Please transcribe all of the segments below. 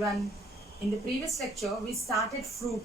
everyone. In the previous lecture, we started fruit.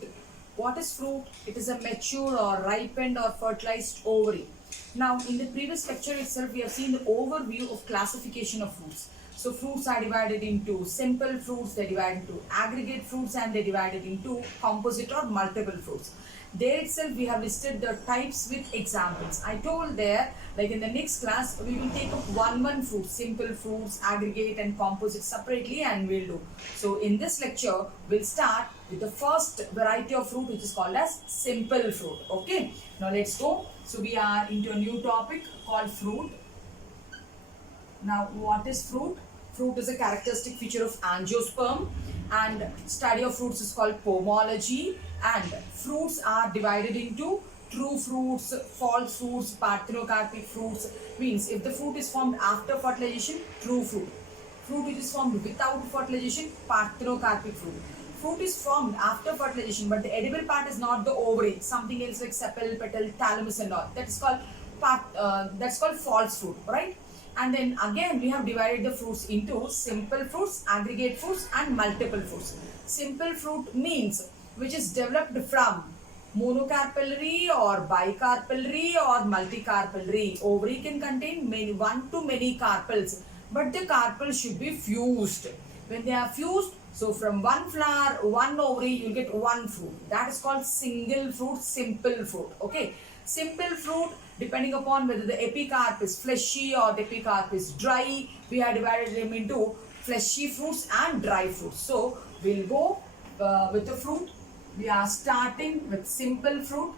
What is fruit? It is a mature or ripened or fertilized ovary. Now, in the previous lecture itself, we have seen the overview of classification of fruits. So, fruits are divided into simple fruits, they are divided into aggregate fruits, and they are divided into composite or multiple fruits. There itself we have listed the types with examples. I told there, like in the next class, we will take up one fruit, simple fruits, aggregate and composite separately, and we'll do. So in this lecture, we'll start with the first variety of fruit, which is called as simple fruit. Okay, now let's go. So we are into a new topic called fruit. Now what is fruit? Fruit is a characteristic feature of angiosperm, and study of fruits is called pomology. And fruits are divided into true fruits, false fruits, parthenocarpic fruits. Means if the fruit is formed after fertilization, true fruit. Fruit which is formed without fertilization, parthenocarpic fruit. Fruit is formed after fertilization, but the edible part is not the ovary. Something else like sepal, petal, thalamus, and all. That is called false fruit, right? And then again we have divided the fruits into simple fruits, aggregate fruits, and multiple fruits. Simple fruit means which is developed from monocarpellary or bicarpellary or multicarpellary. Ovary can contain one to many carpels, but the carpels should be fused. When they are fused, so from one flower, one ovary, you will get one fruit. That is called single fruit, simple fruit. Okay, simple fruit, depending upon whether the epicarp is fleshy or the epicarp is dry, we have divided them into fleshy fruits and dry fruits. So we'll go with the fruit. We are starting with simple fruit.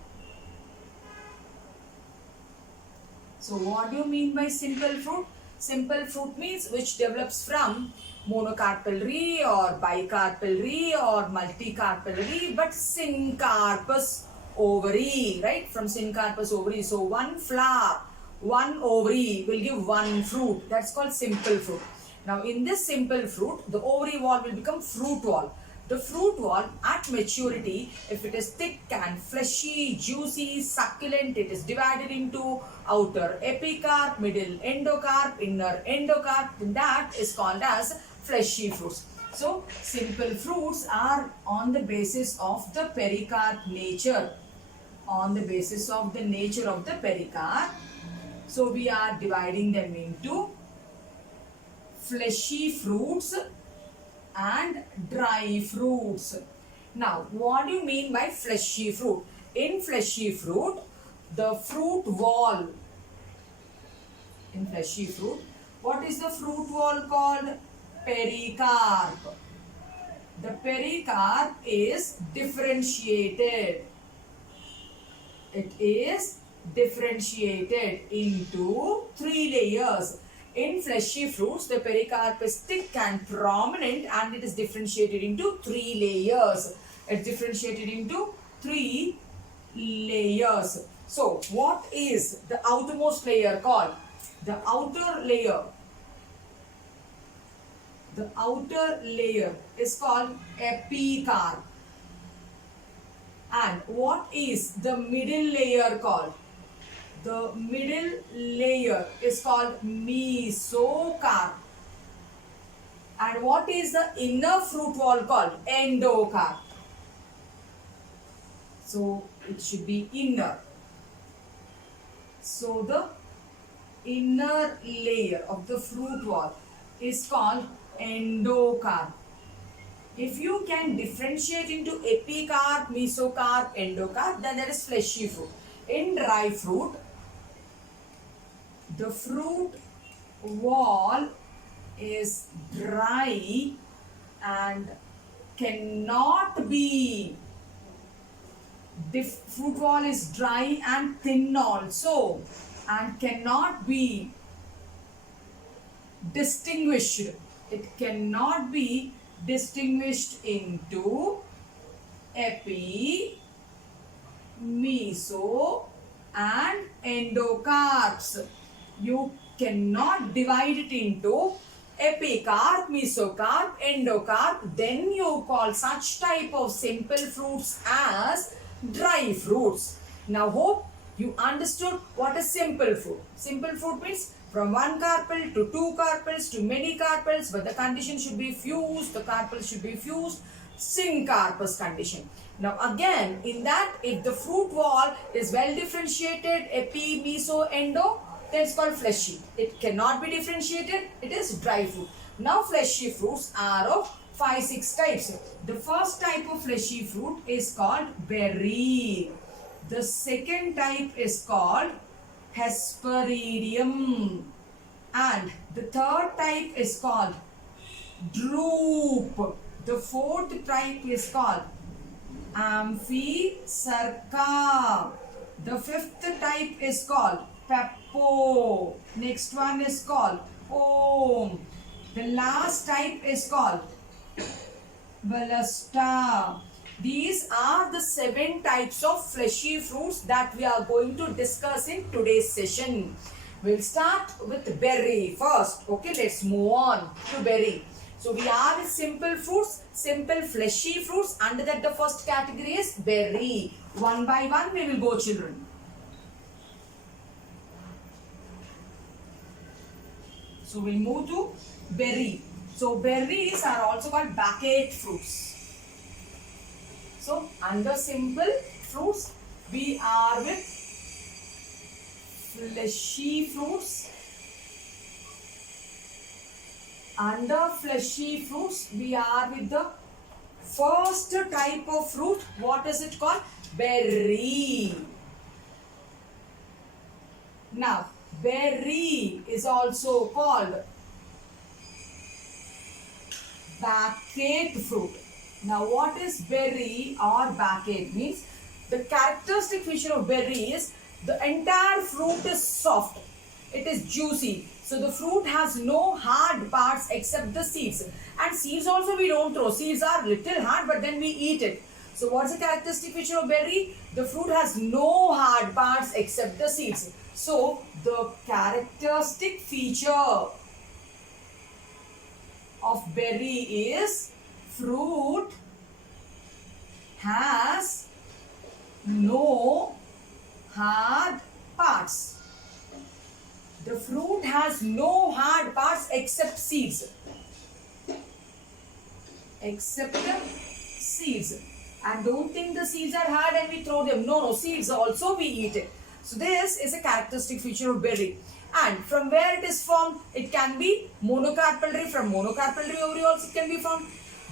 So what do you mean by simple fruit? Simple fruit means which develops from monocarpellary or bicarpellary or multicarpellary, but syncarpous ovary, right? From syncarpous ovary. So one flower, one ovary will give one fruit. That's called simple fruit. Now in this simple fruit, the ovary wall will become fruit wall. The fruit wall at maturity, if it is thick and fleshy, juicy, succulent, it is divided into outer epicarp, middle endocarp, inner endocarp. That is called as fleshy fruits. So simple fruits are on the basis of the pericarp nature. On the basis of the nature of the pericarp. So we are dividing them into fleshy fruits and dry fruits. Now, what do you mean by fleshy fruit? In fleshy fruit, the fruit wall. In fleshy fruit, what is the fruit wall called? Pericarp. The pericarp is differentiated. It is differentiated into 3 layers. In fleshy fruits, the pericarp is thick and prominent, and it is differentiated into 3 layers. It's differentiated into 3 layers. So, what is the outermost layer called? The outer layer. The outer layer is called epicarp. And what is the middle layer called? The middle layer is called mesocarp. And what is the inner fruit wall called? Endocarp. So it should be inner. So the inner layer of the fruit wall is called endocarp. If you can differentiate into epicarp, mesocarp, endocarp, then there is fleshy fruit. In dry fruit, the fruit wall is dry and cannot be, the fruit wall is dry and thin also, and cannot be distinguished. It cannot be distinguished into epi, meso and endocarps. You cannot divide it into epicarp, mesocarp, endocarp. Then you call such type of simple fruits as dry fruits. Now hope You understood what is simple fruit. Simple fruit means from one carpel to two carpels to many carpels, but the condition should be fused, the carpels should be fused, syncarpous condition. Now again, in that, if the fruit wall is well differentiated, epi, meso, endo, then it's called fleshy. It cannot be differentiated, it is dry fruit. Now fleshy fruits are of 5-6 types. The first type of fleshy fruit is called berry. The second type is called Hesperidium. And the third type is called drupe. The fourth type is called Amphisarca. The fifth type is called Peppo. Next one is called Pome. The last type is called Balusta. These are the 7 types of fleshy fruits that we are going to discuss in today's session. We'll start with berry first. Okay, let's move on to berry. So we are with simple fruits, simple fleshy fruits. Under that, the first category is berry. One by one we will go, children. So we'll move to berry. So berries are also called bacate fruits. So under simple fruits, we are with fleshy fruits. Under fleshy fruits, we are with the first type of fruit. What is it called? Berry. Now, berry is also called bacate fruit. Now, what is berry or bacate means? The characteristic feature of berry is the entire fruit is soft. It is juicy. So, the fruit has no hard parts except the seeds. And seeds also we don't throw. Seeds are little hard, but then we eat it. So, what's the characteristic feature of berry? The fruit has no hard parts except the seeds. So, the characteristic feature of berry is fruit has no hard parts. The fruit has no hard parts except seeds. Except the seeds. And don't think the seeds are hard and we throw them. No, seeds also we eat it. So this is a characteristic feature of berry. And from where it is formed, it can be monocarpellary. From monocarpellary ovary also it can be formed.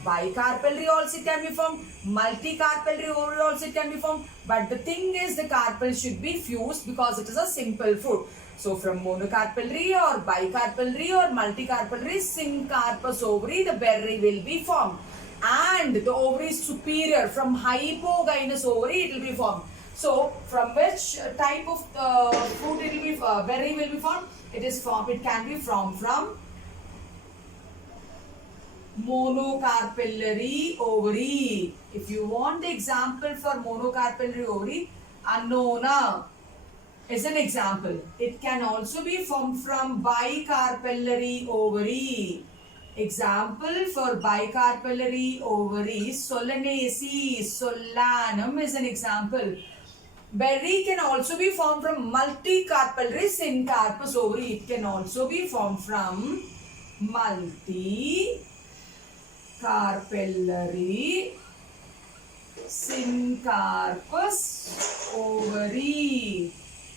Bicarpellary also it can be formed. Multicarpellary ovary also it can be formed. But the thing is, the carpel should be fused because it is a simple fruit. So from monocarpellary or bicarpellary or multicarpellary syncarpous ovary, the berry will be formed. And the ovary is superior. From hypogynous ovary it will be formed. So from which type of fruit it will be, berry will be formed? It can be formed from monocarpellary ovary. If you want the example for monocarpellary ovary, Annona is an example. It can also be formed from bicarpellary ovary. Example for bicarpellary ovary, Solanaceae, Solanum is an example. Berry can also be formed from multicarpellary syncarpous ovary. It can also be formed from multicarpellary syncarpous ovary.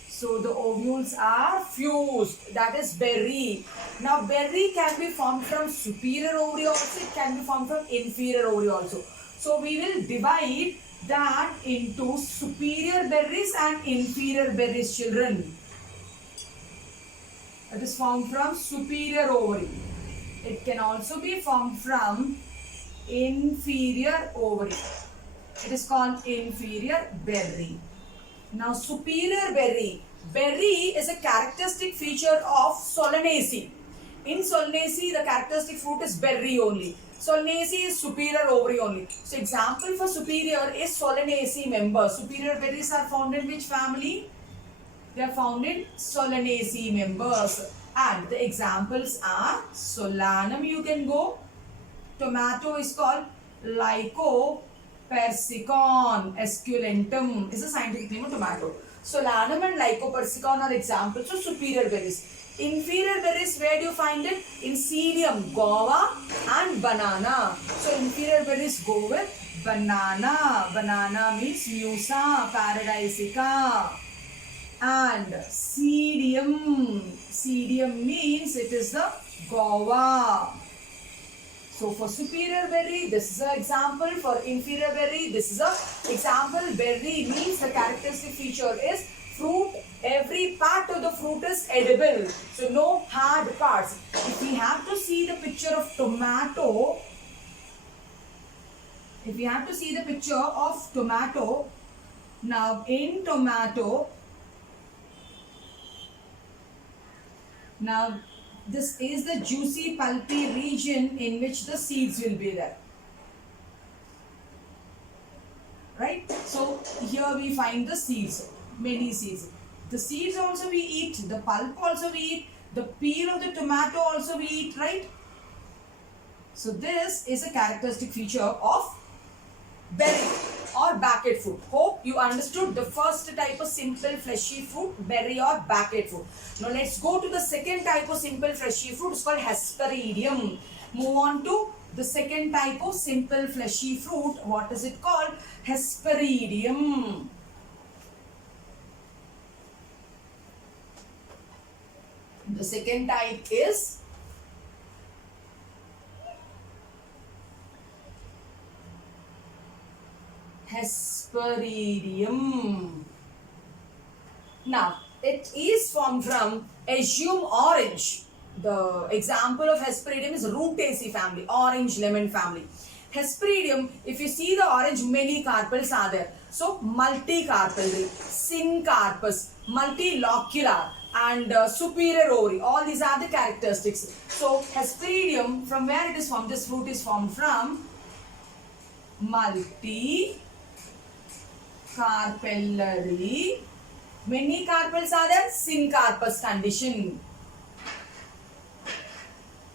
So the ovules are fused. That is berry. Now berry can be formed from superior ovary also. It can be formed from inferior ovary also. So we will divide that into superior berries and inferior berries, children. It is formed from superior ovary. It can also be formed from inferior ovary. It is called inferior berry. Now superior berry. Berry is a characteristic feature of Solanaceae. In Solanaceae, the characteristic fruit is berry only. Solanaceae is superior ovary only. So example for superior is Solanaceae members. Superior berries are found in which family? They are found in Solanaceae members. And the examples are Solanum, you can go. Tomato is called Lycopersicon esculentum is the scientific name of tomato. Solanum and Lycopersicon are examples of superior berries. Inferior berries, where do you find it? In Psyllium, guava and banana. So inferior berries go with banana. Banana means Musa paradisiaca. And Psyllium. Psyllium means it is the guava. So for superior berry, this is an example. For inferior berry, this is an example. Berry means the characteristic feature is fruit. Every part of the fruit is edible. So no hard parts. If we have to see the picture of tomato, now in tomato, now this is the juicy pulpy region in which the seeds will be there. Right? So here we find the seeds, many seeds. The seeds also we eat, the pulp also we eat, the peel of the tomato also we eat, right? So this is a characteristic feature of berry or baked fruit. Hope you understood the first type of simple fleshy fruit, berry or baked fruit. Now let's go to the second type of simple fleshy fruit. It's called Hesperidium. Move on to the second type of simple fleshy fruit. What is it called? Hesperidium. The second type is Hesperidium. Now, it is formed from Aegium orange. The example of Hesperidium is Rutaceae family, orange lemon family. Hesperidium, if you see the orange, many carpels are there. So, multicarpal, syncarpous, multilocular, and superior ovary. All these are the characteristics. So, Hesperidium, from where it is formed? This fruit is formed from multicarpellary. Many carpels are there? Syncarpous condition.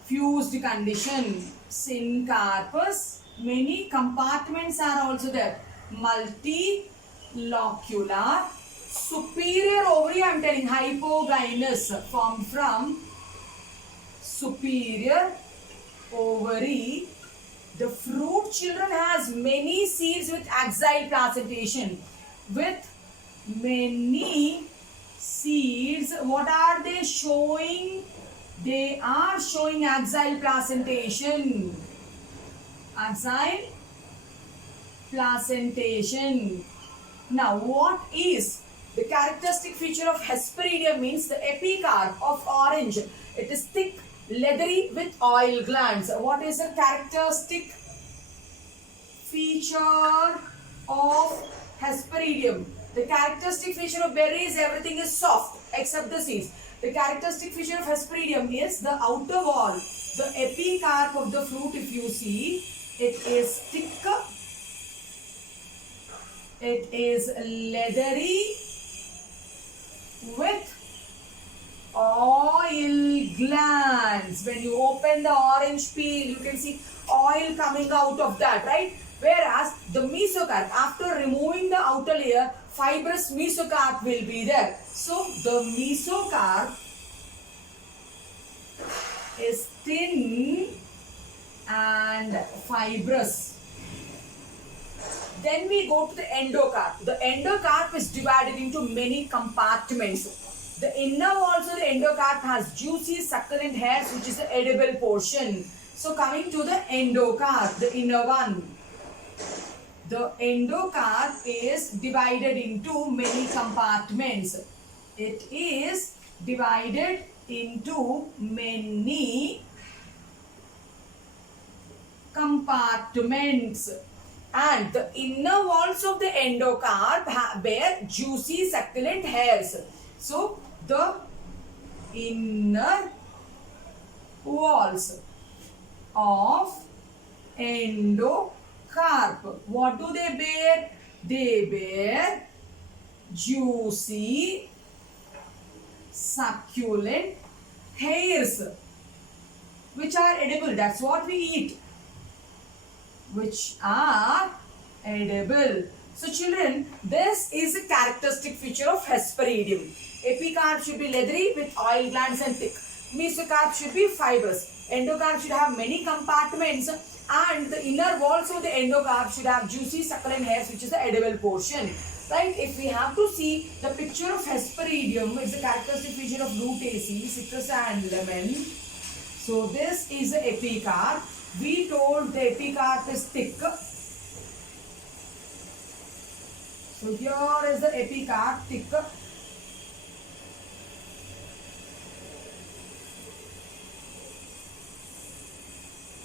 Fused condition. Syncarpous. Many compartments are also there. Multilocular. Superior ovary, I am telling, hypogynous, formed from superior ovary. The fruit, children, has many seeds with axile placentation. With many seeds, what are they showing? They are showing axile placentation. Axile placentation. Now, what is the characteristic feature of Hesperidium? Means the epicarp of orange. It is thick, leathery with oil glands. What is the characteristic feature of Hesperidium? The characteristic feature of berry is everything is soft except the seeds. The characteristic feature of Hesperidium is the outer wall, the epicarp of the fruit. If you see, it is thick, it is leathery with oil glands. When you open the orange peel, you can see oil coming out of that, right? Whereas the mesocarp, after removing the outer layer, fibrous mesocarp will be there. So the mesocarp is thin and fibrous. Then we go to the endocarp. The endocarp is divided into many compartments. The inner walls of the endocarp has juicy succulent hairs, which is the edible portion. So coming to the endocarp, the inner one. The endocarp is divided into many compartments. It is divided into many compartments. And the inner walls of the endocarp bear juicy succulent hairs. So the inner walls of endocarp, what do they bear? They bear juicy succulent hairs which are edible. That's what we eat. Which are edible. So children, this is a characteristic feature of Hesperidium. Epicarp should be leathery with oil glands and thick. Mesocarp should be fibrous. Endocarp should have many compartments, and the inner walls of the endocarp should have juicy succulent hairs, which is the edible portion. Right? If we have to see the picture of Hesperidium, it's a characteristic feature of Rutaceae, citrus and lemon. So this is the epicarp. We told the epicarp is thick. So here is the epicarp, thick.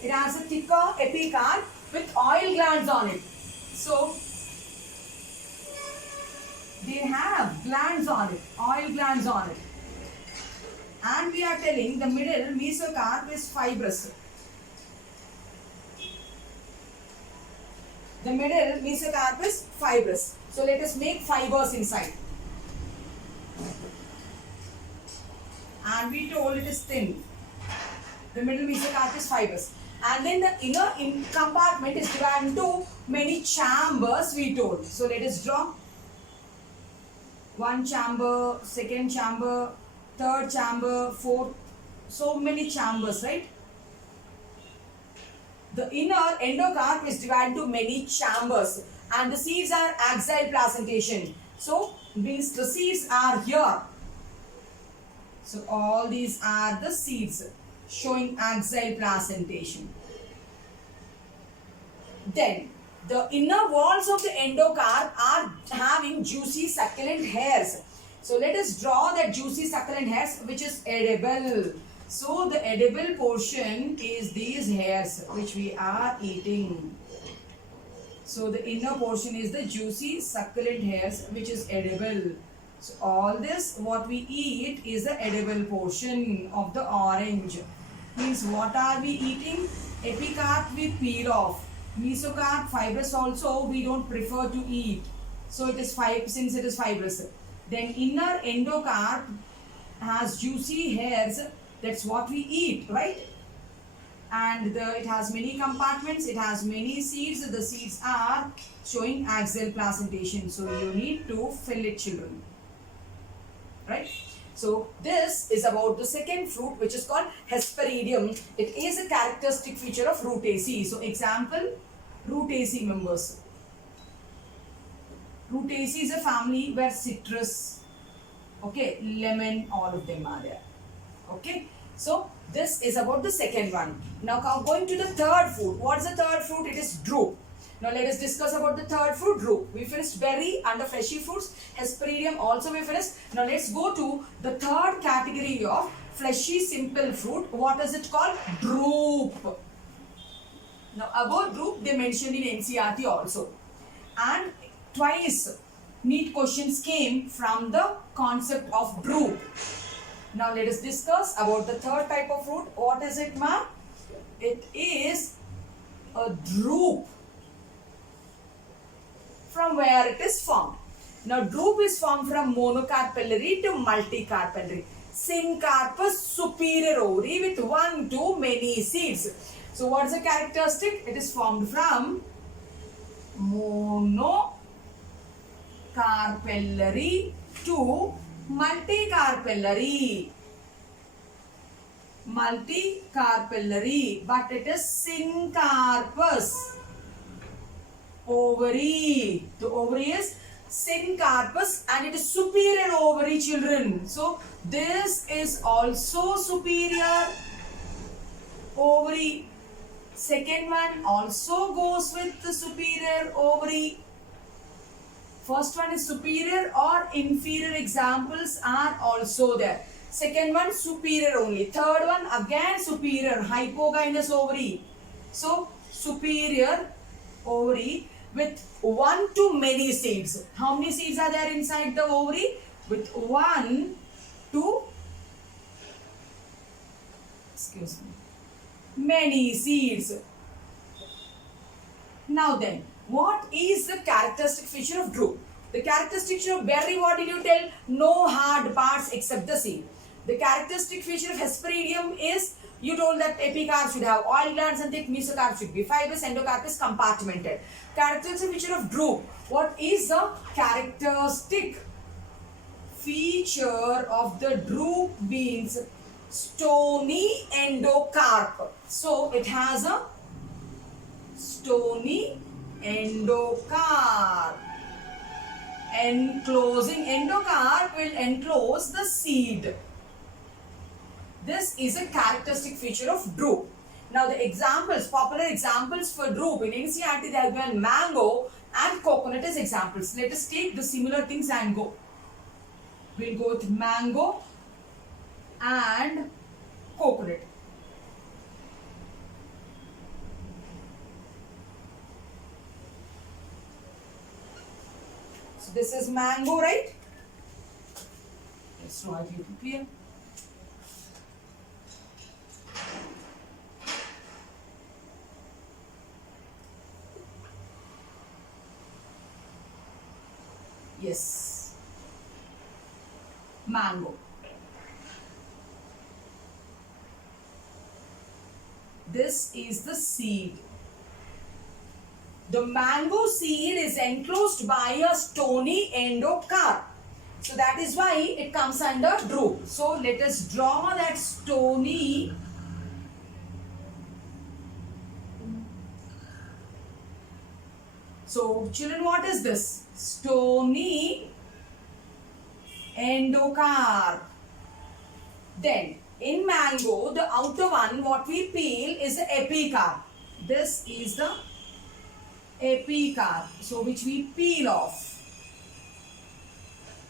It has a thicker epicarp with oil glands on it. So they have glands on it, oil glands on it. And we are telling the middle mesocarp is fibrous. The middle mesocarp is fibrous. So let us make fibers inside. And we told it is thin. The middle mesocarp is fibrous. And then the inner compartment is divided into many chambers, we told. So let us draw. One chamber, second chamber, third chamber, fourth. So many chambers, right? The inner endocarp is divided into many chambers, and the seeds are axile placentation. So means the seeds are here. So all these are the seeds showing axile placentation. Then the inner walls of the endocarp are having juicy succulent hairs. So let us draw that juicy succulent hairs, which is edible. So the edible portion is these hairs which we are eating. So the inner portion is the juicy succulent hairs which is edible. So all this what we eat is the edible portion of the orange. Means what are we eating? Epicarp we peel off. Mesocarp fibrous also we don't prefer to eat. So it is since it is fibrous. Then inner endocarp has juicy hairs. That's what we eat, right? And it has many compartments. It has many seeds. The seeds are showing axial placentation. So you need to fill it, children. Right? So this is about the second fruit, which is called Hesperidium. It is a characteristic feature of Rutaceae. So example, Rutaceae members. Rutaceae is a family where citrus, okay, lemon, all of them are there. Okay, so this is about the second one. Now going to the third fruit. What is the third fruit? It is drupe. Now let us discuss about the third fruit, drupe. We finished berry under fleshy fruits. Hesperidium also we finished. Now let's go to the third category of fleshy simple fruit. What is it called? Drupe. Now about drupe they mentioned in NCERT also. And twice NEET questions came from the concept of drupe. Now let us discuss about the third type of fruit. What is it, ma'am? It is a drupe. From where it is formed? Now drupe is formed from monocarpellary to multicarpellary. Syncarpous superior ovary with 1 to many seeds. So what is the characteristic? It is formed from monocarpellary to multicarpellary. Multicarpellary, but it is syncarpous ovary. The ovary is syncarpous and it is superior ovary, children. So this is also superior ovary. Second one also goes with the superior ovary. First one is superior or inferior examples are also there. Second one superior only. Third one again superior, hypogynous ovary. So superior ovary with 1 to many seeds. How many seeds are there inside the ovary? With 1 to many seeds. Now then, what is the characteristic feature of drupe? The characteristic feature of berry, what did you tell? No hard parts except the seed. The characteristic feature of Hesperidium is, you told that epicarp should have oil glands and thick, mesocarp should be fibrous, endocarp is compartmented. Characteristic feature of drupe. What is the characteristic feature of the drupe beans? Stony endocarp. So it has a stony endocarp. Enclosing endocarp will enclose the seed. This is a characteristic feature of drupe. Now the examples, popular examples for drupe in NCERT, they have given mango and coconut as examples. Let us take the similar things and go. We'll go with mango and coconut. So this is mango, right? Let's draw it a little clear. Yes, mango. This is the seed. The mango seed is enclosed by a stony endocarp. So that is why it comes under drupe. So let us draw that stony So children, what is this? Stony endocarp. Then in mango, the outer one, what we peel is the epicarp. This is the epicarp, so which we peel off.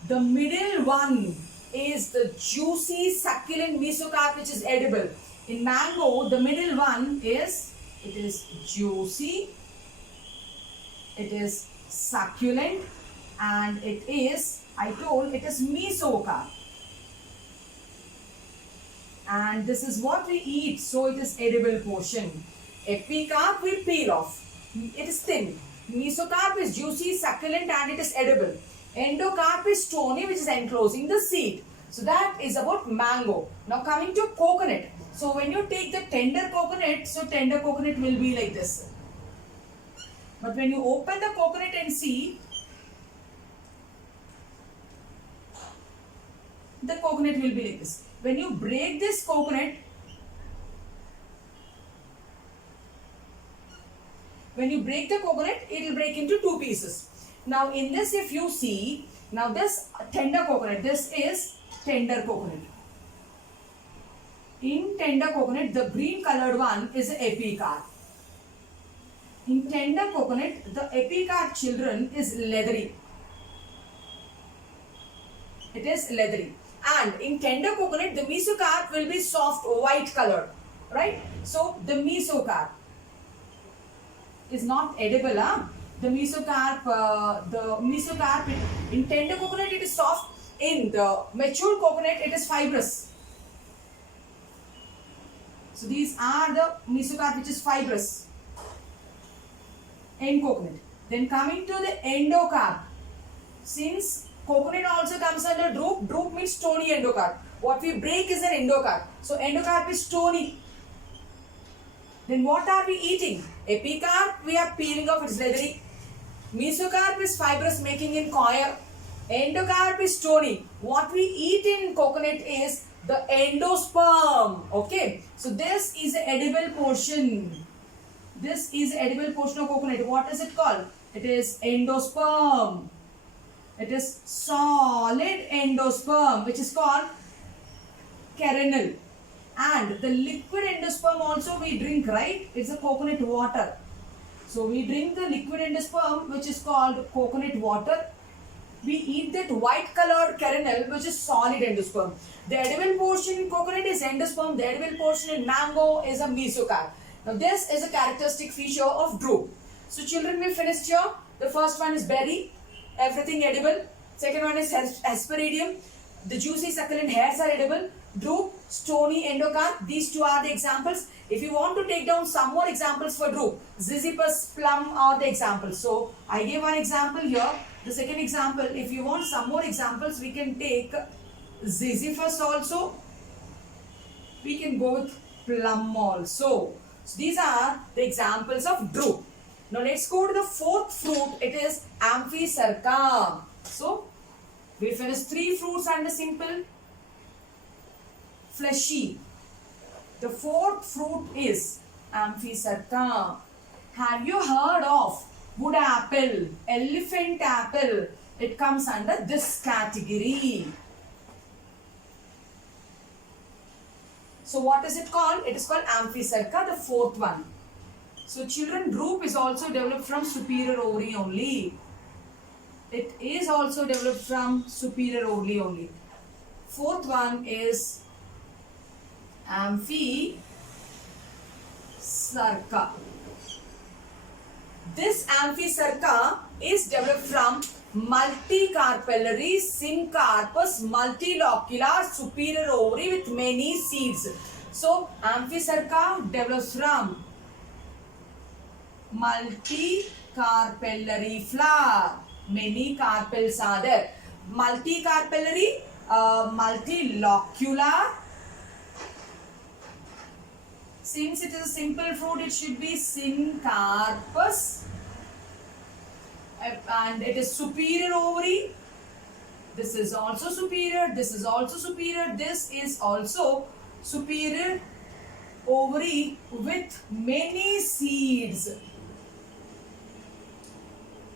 The middle one is the juicy succulent mesocarp, which is edible. In mango, the middle one is, it is juicy, it is succulent, and it is, I told, it is mesocarp. And this is what we eat, so it is edible portion. Epicarp we peel off. It is thin. Mesocarp is juicy, succulent, and it is edible. Endocarp is stony, which is enclosing the seed. So that is about mango. Now coming to coconut. So when you take the tender coconut, so tender coconut will be like this. But when you open the coconut and see, the coconut will be like this. When you break this coconut, it will break into two pieces. Now in this, if you see, now this tender coconut, this is tender coconut. In tender coconut, the green colored one is the epicarp. In tender coconut, the epicarp, children, is leathery. It is leathery. And in tender coconut, the mesocarp will be soft white colored, right? So the mesocarp is not edible, huh? The mesocarp in tender coconut it is soft. In the mature coconut it is fibrous. So these are the mesocarp which is fibrous in coconut. Then coming to the endocarp, since coconut also comes under drupe. Drupe means stony endocarp. What we break is an endocarp. So endocarp is stony. Then what are we eating? Epicarp we are peeling off, it is leathery. Mesocarp is fibrous, making in coir. Endocarp is stony. What we eat in coconut is the endosperm. Okay. So this is the edible portion. This is the edible portion of coconut. What is it called? It is endosperm. It is solid endosperm, which is called kernel. And the liquid endosperm also we drink, right? It's a coconut water. So we drink the liquid endosperm, which is called coconut water. We eat that white colored kernel, which is solid endosperm. The edible portion in coconut is endosperm. The edible portion in mango is a mesocarp. Now this is a characteristic feature of drupe. So children, we finished here. The first one is berry, everything edible. Second one is Hesperidium. The juicy succulent hairs are edible. Drupe, stony endocarp. These two are the examples. If you want to take down some more examples for drupe, Ziziphus, plum are the examples. So I gave one example here. The second example, if you want some more examples, we can take Ziziphus also. We can go with plum also. So these are the examples of drupe. Now let's go to the fourth fruit. It is Amphisarca. So we finished three fruits and a simple fleshy. The fourth fruit is Amphisarca. Have you heard of wood apple, elephant apple? It comes under this category. So what is it called? It is called Amphisarca, the fourth one. So children, drupe is also developed from superior ovary only. It is also developed from superior ovary only. Fourth one is Amphisarca. This Amphisarca is developed from multicarpellary syncarpous multilocular superior ovary with many seeds. So Amphisarca develops from multicarpellary flower. Many carpels are there. Multicarpellary, multilocular. Since it is a simple fruit, it should be syncarpous. And it is superior ovary. This is also superior. This is also superior. This is also superior ovary with many seeds.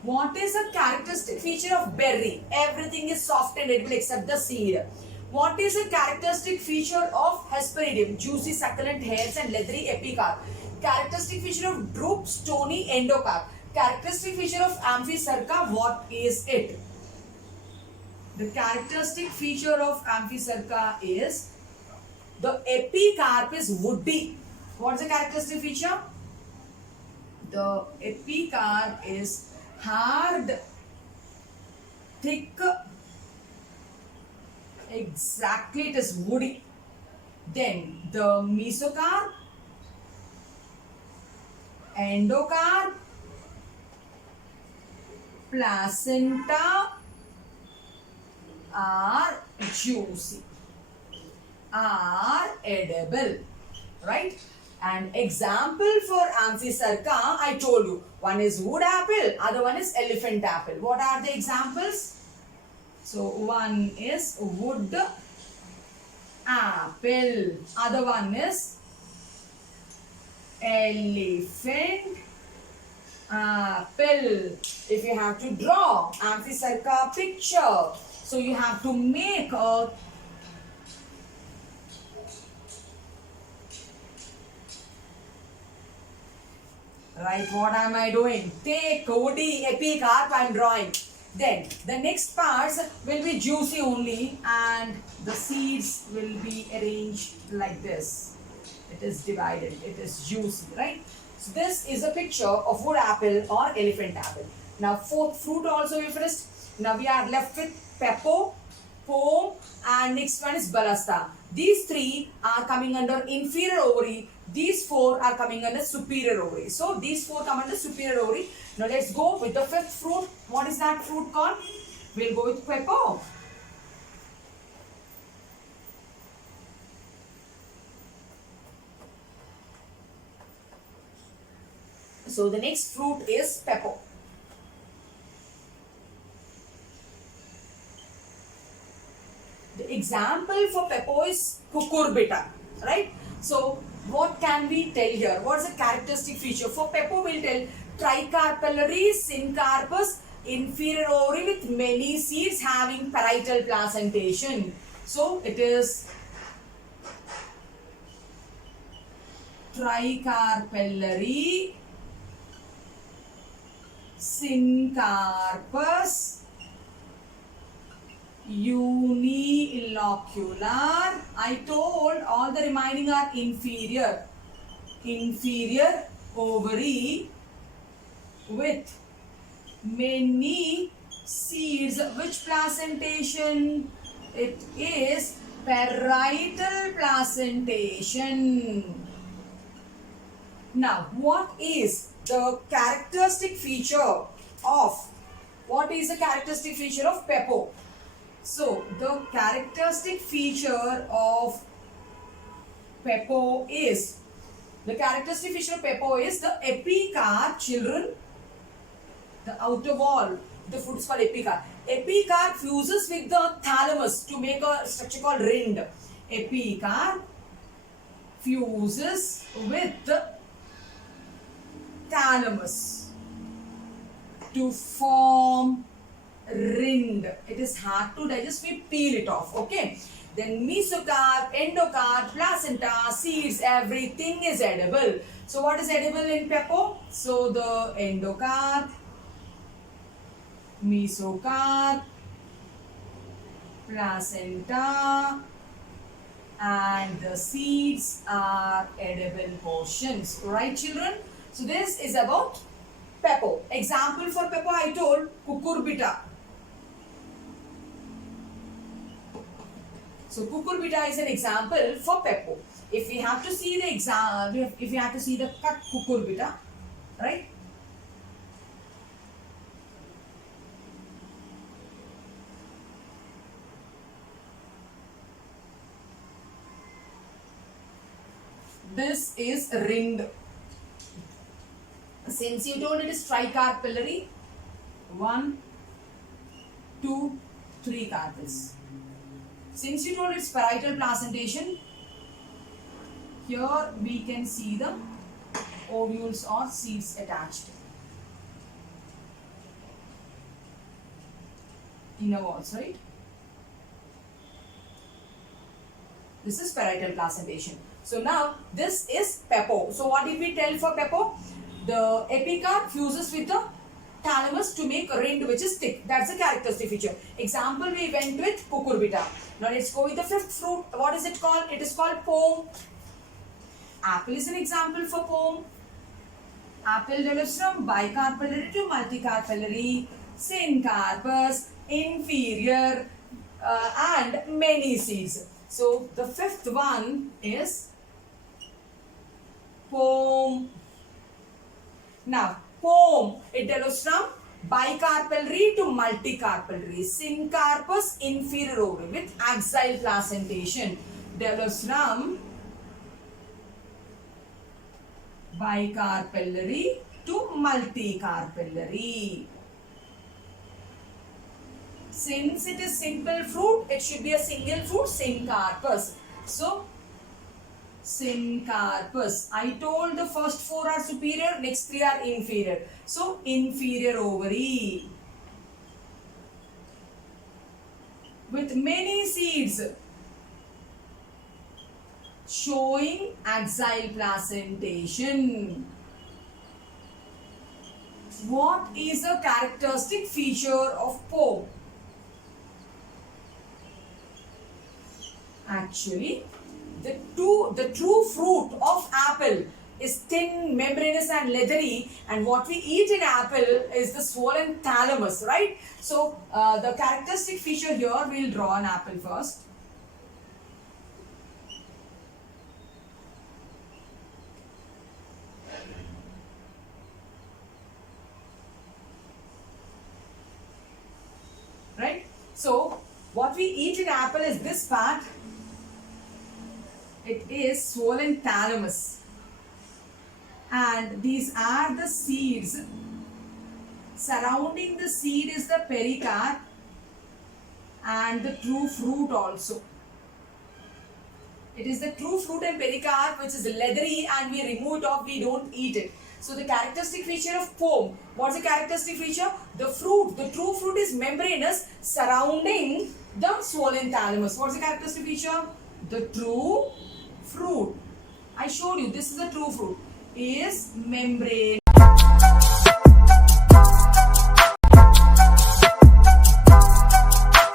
What is a characteristic feature of berry? Everything is soft and edible except the seed. What is a characteristic feature of Hesperidium? Juicy succulent hairs and leathery epicarp. Characteristic feature of drupe, stony endocarp. Characteristic feature of Amphisarca, what is it? The characteristic feature of Amphisarca is the epicarp is woody. What's the characteristic feature? The epicarp is hard, thick, exactly it is woody. Then the mesocarp, endocarp, placenta are juicy, are edible, right? And example for Amphisarca, I told you, one is wood apple, other one is elephant apple. What are the examples? So one is wood apple, other one is elephant apple. If you have to draw Amphisarca picture, so you have to make a right. What am I doing? Take woody epicarp I am drawing. Then the next parts will be juicy only and the seeds will be arranged like this. It is divided. It is juicy, right? So this is a picture of wood apple or elephant apple. Now fourth fruit also we finished. Now we are left with pepo, pome and next one is balasta. These three are coming under inferior ovary. These four are coming under superior ovary. So these four come under superior ovary. Now let's go with the fifth fruit. What is that fruit called? We'll go with pepo. So the next fruit is pepo. The example for pepo is cucurbita, right? So what can we tell here? What is the characteristic feature? For pepo we'll tell tricarpellary syncarpous inferior ovary with many seeds having parietal placentation. So it is tricarpellary syncarpous unilocular. I told all the remaining are inferior. Inferior ovary with many seeds. Which placentation? It is parietal placentation. Now, what is the characteristic feature of pepo? So, the characteristic feature of pepo is, the characteristic feature of pepo is the epicarp, children, the outer wall, the fruit is called epicarp. Epicarp fuses with the thalamus to make a structure called rind. Epicarp fuses with the thalamus to form rind. It is hard to digest, we peel it off, okay. Then mesocarp, endocarp, placenta, seeds, everything is edible. So what is edible in pepo? So the endocarp, mesocarp, placenta and the seeds are edible portions, right children? So this is about pepo. Example for pepo I told cucurbita. So cucurbita is an example for pepo. If we have to see the if we have to see the cut cucurbita, right? This is rind. Since you told it is tricarpellary, 1, 2, 3 carpels. Since you told it's parietal placentation, here we can see the ovules or seeds attached. Inner walls, right? This is parietal placentation. So now this is pepo. So what did we tell for pepo? The epicarp fuses with the thalamus to make a rind which is thick. That's a characteristic feature. Example we went with cucurbita. Now let's go with the fifth fruit. What is it called? It is called pome. Apple is an example for pome. Apple develops from bicarpellary to multicarpellary, syncarpous, inferior and many seeds. So the fifth one is pome. Now pome, it develops from bicarpellary to multicarpellary, syncarpous, inferior ovary with axile placentation. Develops from bicarpellary to multicarpellary. Since it is simple fruit, it should be a single fruit, syncarpous. So syncarpous. I told the first 4 are superior, next 3 are inferior. So inferior ovary with many seeds showing axile placentation. What is a characteristic feature of pome? Actually, the true fruit of apple is thin, membranous and leathery, and what we eat in apple is the swollen thalamus, right? So the characteristic feature here, we'll draw an apple first. Right? So what we eat in apple is this part. It is swollen thalamus, and these are the seeds. Surrounding the seed is the pericarp and the true fruit also. It is the true fruit and pericarp which is leathery, and we remove it off, we don't eat it. So the characteristic feature of pome, what's the characteristic feature? The fruit, the true fruit is membranous surrounding the swollen thalamus. What's the characteristic feature? The true fruit, I showed you, this is a true fruit, is membrane.